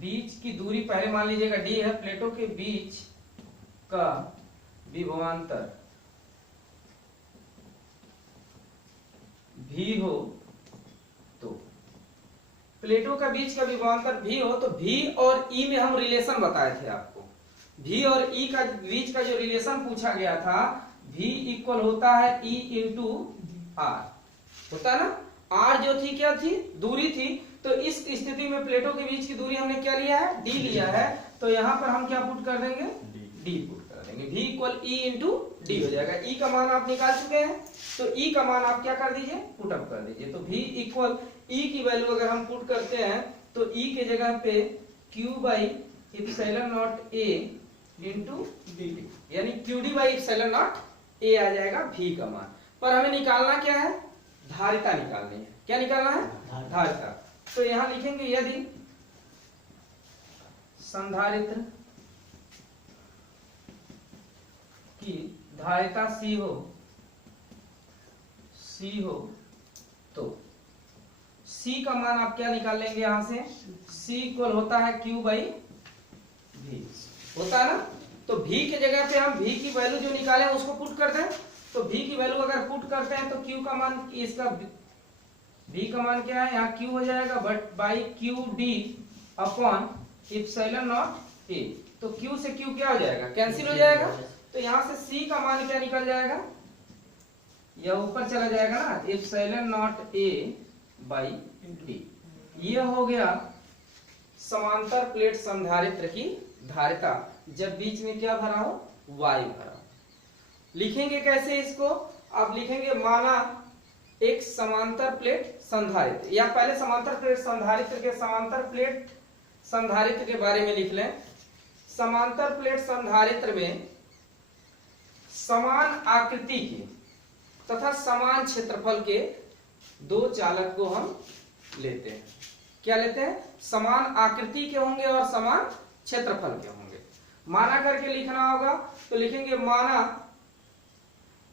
बीच की दूरी पहले मान लीजिएगा डी है, प्लेटों के बीच का विभवांतर भी हो तो, प्लेटों का बीच का विभवांतर भी हो तो V और E में हम रिलेशन बताए थे आपको। V और E का बीच का जो रिलेशन पूछा गया था, V इक्वल होता है E इंटू R, होता है ना। R जो थी क्या थी, दूरी थी, तो इस स्थिति में प्लेटों के बीच की दूरी हमने क्या लिया है, D लिया है, तो यहाँ पर हम क्या पुट कर देंगे, D पुट कर देंगे। V equal E into D हो जाएगा। E का मान आप निकाल चुके हैं, तो E का मान आप क्या कर दीजिए, पुट अप कर दीजिए। तो V इक्वल E की वैल्यू अगर हम पुट करते हैं तो E के जगह पे Q by epsilon not A into D, यानी QD by epsilon not A आ जाएगा V का मान। पर हमें निकालना क्या है, धारिता निकालनी है। क्या निकालना है, धारिता। तो यहां लिखेंगे यदि संधारित्र की धारिता C हो तो C का मान आप क्या निकाल लेंगे, यहां से C इक्वल होता है Q बाई V, होता है ना। तो V के जगह पे हम V की वैल्यू जो निकाले उसको पुट कर दें, तो V की वैल्यू अगर पुट करते हैं तो Q का मान, इसका V का मान क्या है, यहाँ Q हो जाएगा but by QD upon epsilon not A। तो Q से Q क्या हो जाएगा, कैंसिल हो जाएगा। तो यहाँ से C का मान क्या निकल जाएगा, यह ऊपर चला जाएगा ना, epsilon not A by D। ये हो गया समांतर प्लेट संधारित्र की धारिता जब बीच में क्या भरा हो, वायु भरा हो। लिखेंगे कैसे इसको, आप लिखेंगे माना एक समांतर प्लेट संधारित्र, या पहले समांतर प्लेट संधारित्र के बारे में लिख लें। समांतर प्लेट संधारित्र में समान आकृति के तथा समान क्षेत्रफल के दो चालक को हम लेते हैं। क्या लेते हैं, समान आकृति के होंगे और समान क्षेत्रफल के होंगे। माना करके लिखना होगा, तो लिखेंगे माना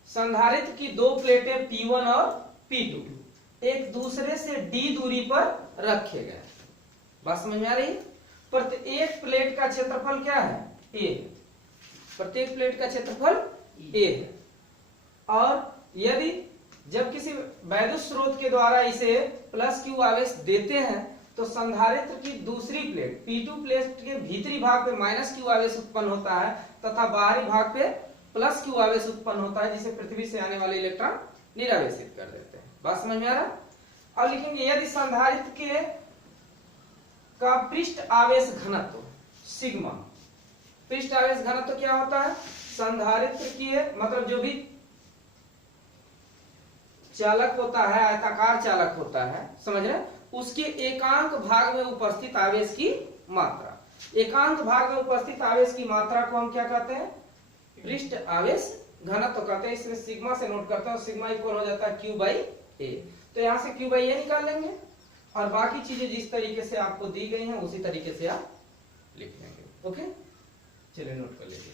संधारित्र की दो प्लेटें P1 और P2 एक दूसरे से D दूरी पर रखे गए। बात समझ में आ रही है। प्रत्येक प्लेट का क्षेत्रफल क्या है, A है। प्रत्येक प्लेट का क्षेत्रफल A है। और यदि जब किसी वैद्युत स्रोत के द्वारा इसे प्लस Q आवेश देते हैं तो संधारित्र की दूसरी प्लेट P2 प्लेट के भीतरी भाग पे माइनस Q आवेश उत्पन्न होता है तथा बाहरी भाग पे प्लस Q आवेश उत्पन्न होता है, जिसे पृथ्वी से आने वाले इलेक्ट्रॉन निरावेशित कर देते हैं। बात समझ में आ रहा। अब लिखेंगे यदि संधारित्र के का पृष्ठ आवेश घनत्व सिग्मा, पृष्ठ आवेश घनत्व क्या होता है, संधारित्र की मतलब जो भी चालक होता है, आयताकार चालक होता है, समझ रहे, उसके एकांक भाग में उपस्थित आवेश की मात्रा। एकांक भाग में उपस्थित आवेश की मात्रा को हम क्या कहते हैं, पृष्ठ आवेश घनत्व कहते हैं। इसमें सिग्मा से नोट करते हैं, सिग्मा इक्वल हो जाता है Q बाई A। तो यहाँ से Q बाई A निकाल लेंगे और बाकी चीजें जिस तरीके से आपको दी गई हैं उसी तरीके से आप लिख लेंगे। ओके, चलिए नोट कर लीजिए।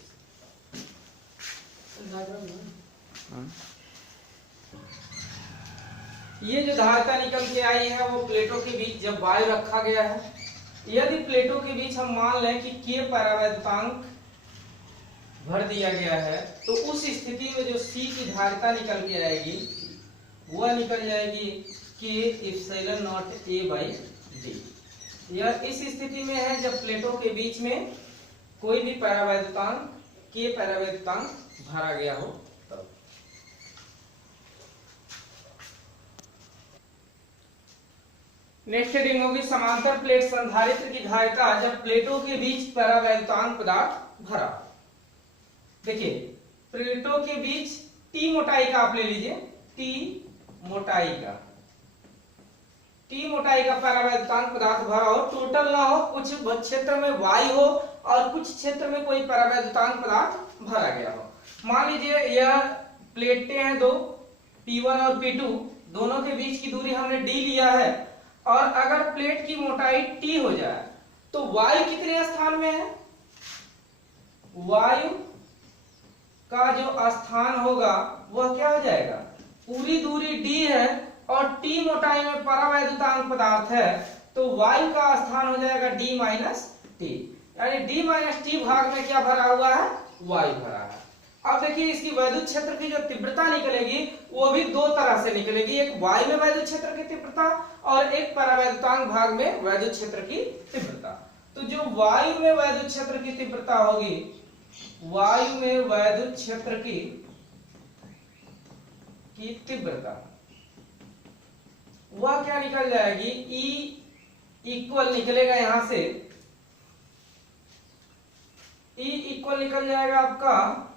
ये जो धारिता निकल के आई है वो प्लेटों के बीच जब वायु रखा गया है, यदि प्लेटों के बीच हम मान लें कि K परावैद्युतांक भर दिया गया है, तो उस स्थिति में जो C की धारिता निकल के आएगी वह निकल जाएगी K epsilon not A by D। यह इस स्थिति में है जब प्लेटों के बीच में कोई भी परावैद्युतांक K परावैद्युतांक भरा गया हो तब। नेक्स्ट हेडिंग होगी समांतर प्लेट संधारित्र की धारिता जब प्लेटों के बीच परावैद्युतांक पदार्थ भरा। देखिए प्लेटों के बीच T मोटाई का आप ले लीजिए, T मोटाई का परावैद्युतांक पदार्थ भरा हो, टोटल ना हो, कुछ क्षेत्र में वायु हो और कुछ क्षेत्र में कोई परावैद्युतांक पदार्थ भरा गया हो। मान लीजिए यह प्लेटें हैं दो, P1 और P2, दोनों के बीच की दूरी हमने D लिया है और अगर प्लेट की मोटाई T हो जाए तो वायु कितने स्थान में है, वायु का जो स्थान होगा वह क्या हो जाएगा, पूरी दूरी D है और T मोटाई में परावैद्युतांक पदार्थ है तो वायु का स्थान हो जाएगा डी माइनस टी, यानी डी माइनस टी भाग में क्या भरा हुआ है, वायु भरा है। अब देखिए इसकी वैद्युत क्षेत्र की जो तीव्रता निकलेगी वो भी दो तरह से निकलेगी, एक वायु में वैद्युत क्षेत्र की तीव्रता और एक परावैद्युतांक भाग में वैद्युत क्षेत्र की तीव्रता। तो जो वायु में वैद्युत क्षेत्र की तीव्रता होगी, वायु में वैद्युत क्षेत्र की तीव्रता वह क्या निकल जाएगी, E इक्वल निकलेगा यहां से, E इक्वल निकल जाएगा आपका,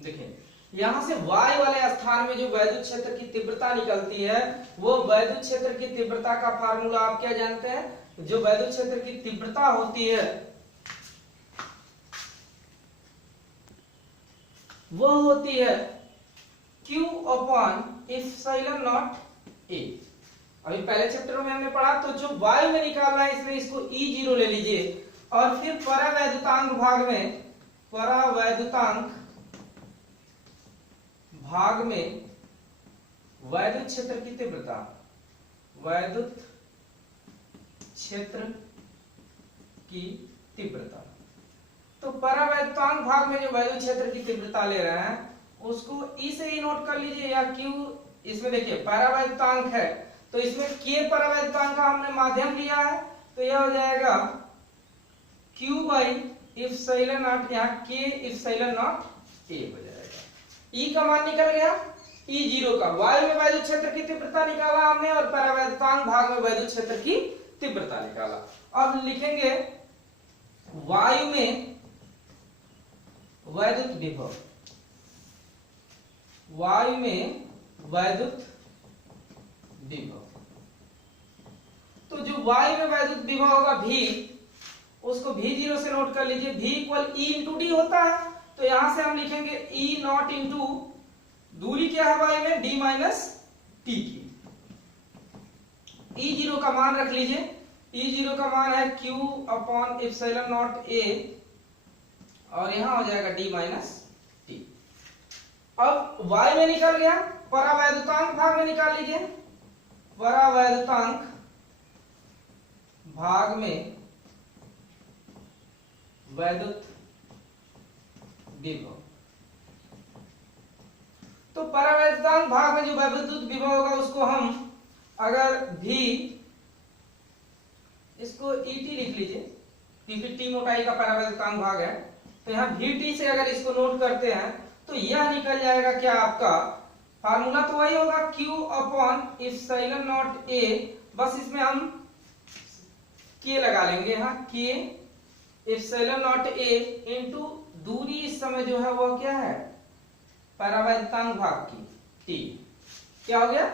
देखिए यहां से वायु वाले स्थान में जो वैद्युत क्षेत्र की तीव्रता निकलती है वो वैद्युत क्षेत्र की तीव्रता का फार्मूला आप क्या जानते हैं, जो वैद्युत क्षेत्र की तीव्रता होती है वो होती है Q upon epsilon not A। अभी पहले चैप्टर में हमने पढ़ा, तो जो वायु में निकालना है इसमें इसको E0 ले लीजिए और फिर परावैद्युतांक भाग में, परावैद्युतांक भाग में वैद्युत क्षेत्र की तीव्रता, वैद्युत क्षेत्र की तीव्रता। तो परावैद्युतांक भाग में जो वैद्युत क्षेत्र की तीव्रता ले रहे हैं उसको ई से ही नोट कर लीजिए, या क्यू, इसमें देखिए परावैद्युतांक है तो इसमें के परावैद्युतांक का हमने माध्यम लिया है, तो यह हो जाएगा क्यू बाई एप्सिलॉन नॉट, यहाँ के एप्सिलॉन नॉट ए हो जाएगा। ई का मान निकल गया, E0 का, वायु में वैद्युत क्षेत्र की तीव्रता निकाला हमने और परावैद्युतांक भाग में वैद्युत क्षेत्र की तीव्रता निकाला। अब लिखेंगे वायु में वैद्युत विभव, वायु में वैद्युत विभव। तो जो वायु में वैद्युत विभव होगा V, उसको V0 से नोट कर लीजिए, V equal E into D होता है, तो यहां से हम लिखेंगे E नॉट इंटू दूरी क्या है वायु में, D माइनस टी की। E0 का मान रख लीजिए, E0 का मान है Q upon epsilon not A और यहां हो जाएगा D माइनस टी। अब वायु में निकल गया, परावैद्युतांक भाग में निकाल लीजिए, परावैद्युतांक भाग में वैद्युत विभव। तो परावैद्युतांक भाग में जो वैद्युत विभव होगा उसको हम अगर V, इसको ET लिख लीजिए क्योंकि T मोटाई का परावैद्युतांक भाग है, तो यहाँ VT से अगर इसको नोट करते हैं तो यह निकल जाएगा क्या, आपका फार्मूला तो वही होगा Q upon epsilon not A, बस इसमें हम K लगा लेंगे, यहाँ K epsilon not A into दूरी इस समय जो है वो क्या है, परावैद्युतांक भाग की T, क्या हो गया,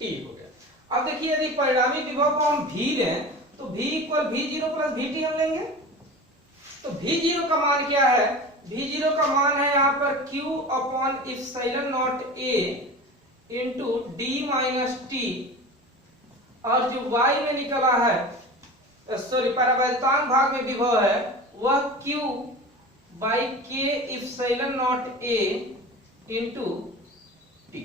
T हो गया। अब देखिए यदि परिणामी विभव को हम V लें तो V equal V0 plus VT हम लेंगे, तो V0 का मान क्या है, V0 का मान है यहाँ पर Q upon epsilon not A into D minus T, और जो वायु में निकला है, सॉरी परावैद्युतांक भाग में विभव है वह Q बाई के epsilon not A into T.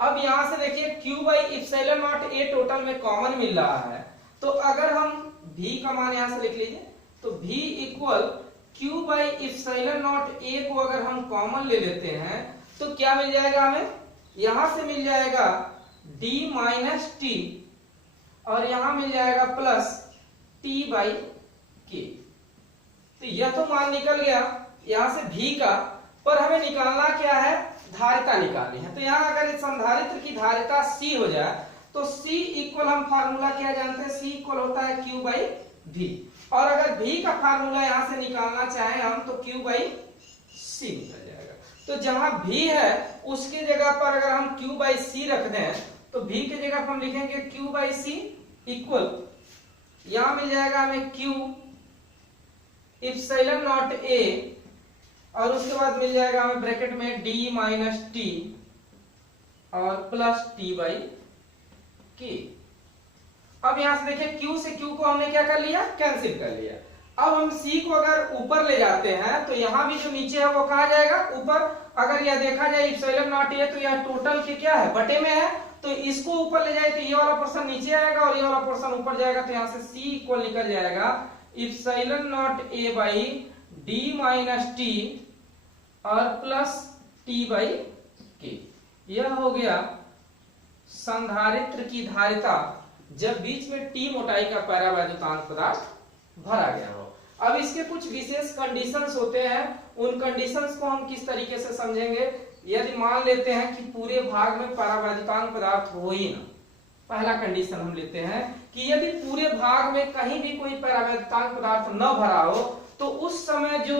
अब यहां से देखिए Q by epsilon not A total में कॉमन मिल रहा है, तो अगर हम V का मान यहां से लिख लीजिए, तो V equal Q by epsilon not A को अगर हम कॉमन ले लेते हैं तो क्या मिल जाएगा हमें, यहां से मिल जाएगा D माइनस टी और यहां मिल जाएगा प्लस T बाई के। तो यह तो मान निकल गया यहां से V का, पर हमें निकालना क्या है, धारिता निकालनी है। तो यहां अगर संधारित्र की धारिता C हो जाए तो C इक्वल हम फार्मूला क्या जानते हैं, C इक्वल होता है Q बाई V, और अगर V का फार्मूला यहां से निकालना चाहें हम तो Q बाई C निकल जाएगा। तो जहां V है उसके जगह पर अगर हम Q बाई C रख दें तो V के जगह पर हम लिखेंगे Q बाई C इक्वल, यहां मिल जाएगा हमें Q एप्सिलॉन नॉट A और उसके बाद मिल जाएगा हमें ब्रैकेट में D माइनस टी और प्लस T बाई के। अब यहां से देखिए Q से Q को हमने क्या कर लिया, कैंसिल कर लिया। अब हम C को अगर ऊपर ले जाते हैं तो यहां भी जो नीचे है वो कहां जाएगा, ऊपर। अगर यह देखा जाए एप्सिलॉन नॉट A तो यह टोटल के क्या है, बटे में है, तो इसको ऊपर ले जाए तो ये वाला पोर्शन नीचे आएगा और ये वाला पोर्शन ऊपर जाएगा, तो यहाँ से C इक्वल निकल जाएगा epsilon not A by D minus T और प्लस टी बाई के। यह हो गया संधारित्र की धारिता जब बीच में टी मोटाई का पैरावैद्युतांक पदार्थ भरा गया हो। अब इसके कुछ विशेष कंडीशंस होते हैं, उन कंडीशंस को हम किस तरीके से समझेंगे। यदि मान लेते हैं कि पूरे भाग में परावैद्युतांक पदार्थ हो ही ना, पहला कंडीशन हम लेते हैं कि यदि पूरे भाग में कहीं भी कोई परावैद्युतांक पदार्थ न भरा हो तो उस समय जो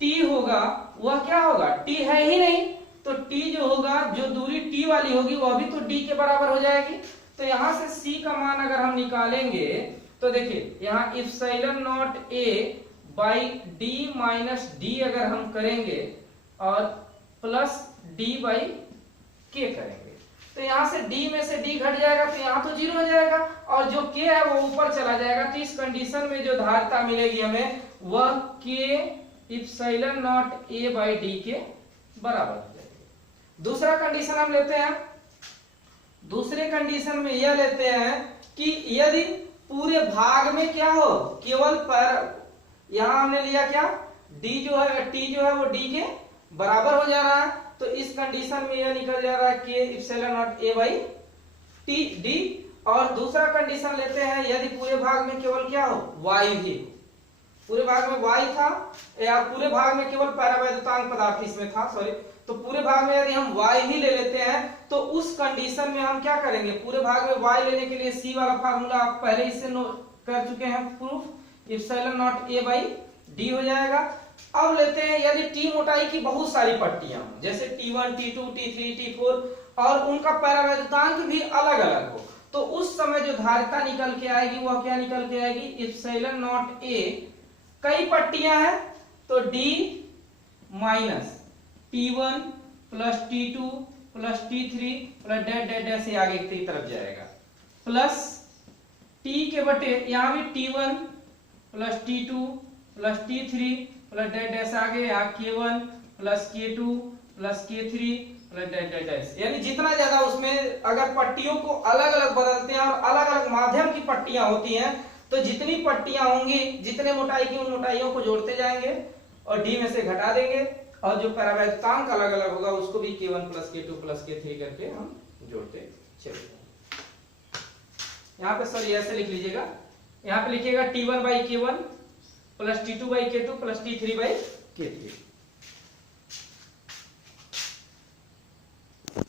T होगा वह क्या होगा, T है ही नहीं, तो T जो होगा, जो दूरी T वाली होगी वह भी तो D के बराबर हो जाएगी। तो यहां से C का मान अगर हम निकालेंगे तो देखिए यहाँ epsilon not A by D minus D अगर हम करेंगे और प्लस D बाई K करेंगे, तो यहाँ से D में से D घट जाएगा तो यहाँ तो 0 हो जाएगा और जो K है वो ऊपर चला जाएगा। तो इस कंडीशन में जो धारिता मिलेगी हमें वह K epsilon not A by D के बराबर हो जाएगी। दूसरा कंडीशन हम लेते हैं, दूसरे कंडीशन में यह लेते हैं कि यदि पूरे भाग में क्या हो, केवल पर यहां हमने लिया क्या, D जो है, T जो है वो D के बराबर हो जा रहा है, तो इस कंडीशन में यह निकल जा रहा है K epsilon not A by D। और दूसरा कंडीशन लेते हैं यदि पूरे भाग में केवल क्या हो, Y भी, पूरे भाग में Y था या पूरे भाग में केवल परावैद्युतांक पदार्थ इसमें था, सॉरी, तो पूरे भाग में यदि हम Y ही ले लेते हैं तो उस कंडीशन में हम क्या करेंगे, पूरे भाग में Y लेने के लिए C वाला फार्मूला आप पहले इससे कर चुके हैं proof, epsilon not A by D हो जाएगा। अब लेते हैं यदि T मोटाई की बहुत सारी पट्टियां हो, जैसे T1, T2, T3, T4 और उनका परावैद्युतांक भी अलग अलग हो, तो उस समय जो धारिता निकल के आएगी वह क्या निकल के आएगी, इप्सिलॉन नॉट A, कई पट्टियां हैं तो D minus T1 plus T2 plus T3 plus dash dash dash से आगे की तरफ जाएगा, प्लस T के बटे यहाँ भी T1 plus T2 plus T3 plus dash dash आगे, यहाँ K1 plus K2 plus K3 plus dash dash dash, यानी जितना ज्यादा उसमें अगर पट्टियों को अलग अलग बदलते हैं और अलग अलग माध्यम की पट्टियां होती हैं तो जितनी पट्टियां होंगी, जितने मोटाई की उन मोटाइयों को जोड़ते जाएंगे और D में से घटा देंगे और जो परावैद्युतांक अलग अलग होगा उसको भी K1 plus K2 plus K3 करके हम जोड़ते चलेंगे। यहाँ पे सॉरी ऐसे लिख लीजिएगा, यहाँ पे लिखिएगा T1 by K1 plus T2 by K2 plus T3 by K3।